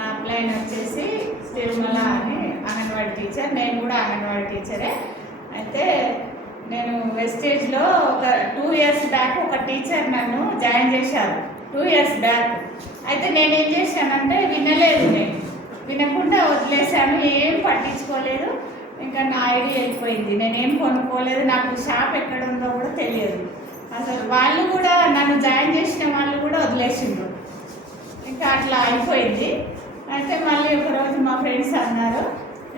నా అప్లైన్ వచ్చేసి తిరుమల అని అంగన్వాడీ టీచర్ నేను కూడా అంగన్వాడీ టీచరే. అయితే నేను వెస్టేజ్లో ఒక టూ ఇయర్స్ బ్యాక్ ఒక టీచర్ నన్ను జాయిన్ చేశారు. Two years back. అయితే నేను ఏం చేశానంటే వినలేదు నేను. వినకుండా వదిలేశాను ఏం పట్టించుకోలేదు. ఇంకా నా ఐడి వెళ్ళిపోయింది. నేనేం కొనుక్కోలేదు నాకు షాప్ ఎక్కడ ఉందో కూడా తెలియదు. అసలు వాళ్ళు కూడా నన్ను జాయిన్ చేసిన వాళ్ళు కూడా వదిలేసిండ్రు. ఇంకా అట్లా అయిపోయింది. అంటే మళ్ళీ ఒకరోజు మా ఫ్రెండ్స్ అన్నారు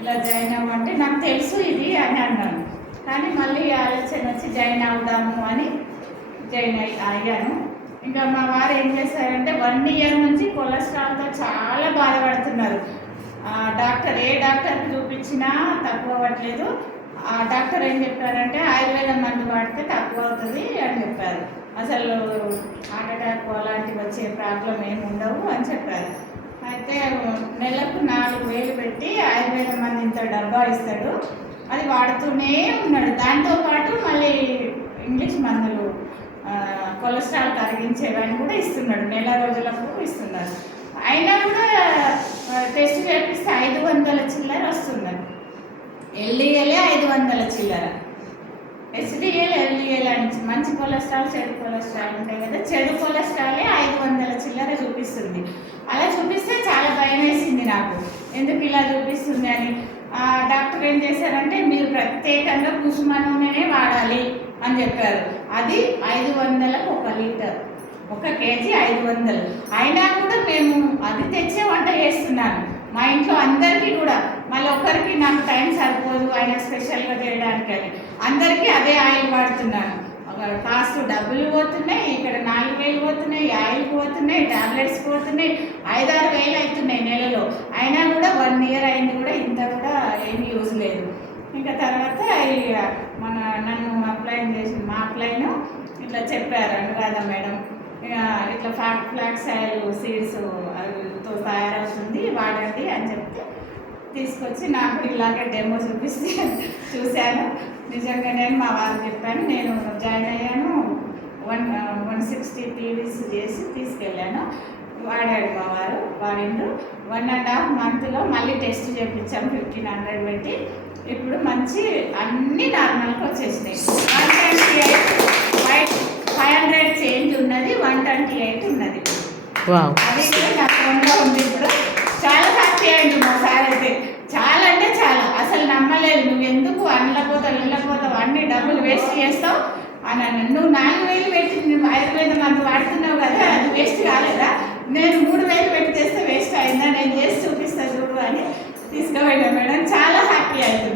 ఇలా జాయిన్ అవ్వంటే నాకు తెలుసు ఇది అని అన్నాను కానీ మళ్ళీ ఆలోచన వచ్చి జాయిన్ అవుదాము అని జాయిన్ అయ్యి అయ్యాను. ఇంకా మా వారు ఏం చేశారంటే వన్ ఇయర్ నుంచి కొలెస్ట్రాల్తో చాలా బాధపడుతున్నారు. డాక్టర్ ఏ డాక్టర్కి చూపించినా తక్కువ అవ్వట్లేదు. ఆ డాక్టర్ ఏం చెప్పారంటే ఆయుర్వేదం మందు వాడితే తక్కువ అవుతుంది అని చెప్పారు. అసలు హార్ట్ అటాక్ అలాంటివి వచ్చే ప్రాబ్లం ఏమి ఉండవు అని చెప్పారు. అయితే నెలకు నాలుగు వేలు పెట్టి ఆయుర్వేదం మంది ఇంత డబ్బా ఇస్తాడు. అది వాడుతూనే ఉన్నాడు. దాంతో పాటు మళ్ళీ ఇంగ్లీష్ మందులు కొలెస్ట్రాల్ కరిగించేవని కూడా ఇస్తున్నాడు. నెల రోజులకు ఇస్తున్నారు. అయినా కూడా టెస్ట్ చేపిస్తే ఐదు వందల చిల్లర వస్తున్నారు. ఎల్డిఎలే ఐదు వందల చిల్లర. హెచ్డిఎల్ ఎల్డిఎల్ అని మంచి కొలెస్ట్రాల్ చెడు కొలెస్ట్రాల్ ఉంటాయి కదా. చెడు కొలెస్ట్రాలే ఐదు చిల్లర చూపిస్తుంది. అలా చూపిస్తే చాలా భయం వేసింది నాకు. ఎందుకు ఇలా చూపిస్తుంది అని. డాక్టర్ ఏం చేశారంటే మీరు ప్రత్యేకంగా కుసుమనూనెనే వాడాలి అని చెప్పారు. అది ఐదు వందలకు ఒక లీటర్. ఒక కేజీ ఐదు వందలు. అయినా కూడా మేము అది తెచ్చే వంట చేస్తున్నాను. మా ఇంట్లో అందరికీ కూడా. మళ్ళీ ఒక్కరికి నాకు టైం సరిపోదు ఆయన స్పెషల్గా చేయడానికి అని. అందరికీ అదే ఆయిల్ వాడుతున్నాను. కాస్ట్ డబ్బులు పోతున్నాయి ఇక్కడ నాలుగు వేలు పోతున్నాయి ఆయిల్ పోతున్నాయి టాబ్లెట్స్ పోతున్నాయి ఐదారు వేలు అవుతున్నాయి నెలలో. అయినా కూడా వన్ ఇయర్ అయింది కూడా ఇంత కూడా ఏమీ యూజ్ లేదు. ఇంకా తర్వాత మన నన్ను అప్లైన్ చేసి మా అప్లైన్ ఇట్లా చెప్పారు అనురాధ మేడం. ఇక ఇట్లా ఫ్లాక్ ఫ్లాక్స్ ఆయిల్ సీడ్స్తో తయారవుతుంది వాడండి అని చెప్తే తీసుకొచ్చి నాకు ఇలాగే డెమో చూపిస్తే చూశాను. నిజంగా నేను మా వారు చెప్పాను నేను జాయిన్ అయ్యాను. వన్ వన్ సిక్స్టీ పీవీస్ చేసి తీసుకెళ్ళాను. వాడాడు మా వారు వాడిండు వన్ అండ్ హాఫ్ మంత్లో మళ్ళీ టెస్ట్ చేయించాం ఫిఫ్టీన్ హండ్రెడ్ పెట్టి. ఇప్పుడు మంచి అన్ని నార్మల్గా వచ్చేసినాయి. One twenty eight five five hundred change ఉన్నది వన్ ట్వంటీ ఎయిట్ ఉన్నది. అది నా ఫోన్లో ఉంది ఇప్పుడు. చాలా హ్యాపీ అయింది మా సార్ అయితే చాలా అంటే చాలా అసలు నమ్మలేదు నువ్వు ఎందుకు అనలేకపోతావు వెళ్ళకపోతావు అన్ని డబ్బులు వేస్ట్ చేస్తావు? అని అన్నాను నువ్వు నాలుగు వేలు పెట్టి నువ్వు ఆయుర్వేదం అంత వాడుతున్నావు కదా అది వేస్ట్ కాలేదా? నేను మూడు వేలు పెట్టి తెస్తే వేస్ట్ అయిందా? నేను చేసి చూపిస్తా చూడు అని తీసుకుపోయినా మేడం. చాలా హ్యాపీ అవుతుంది.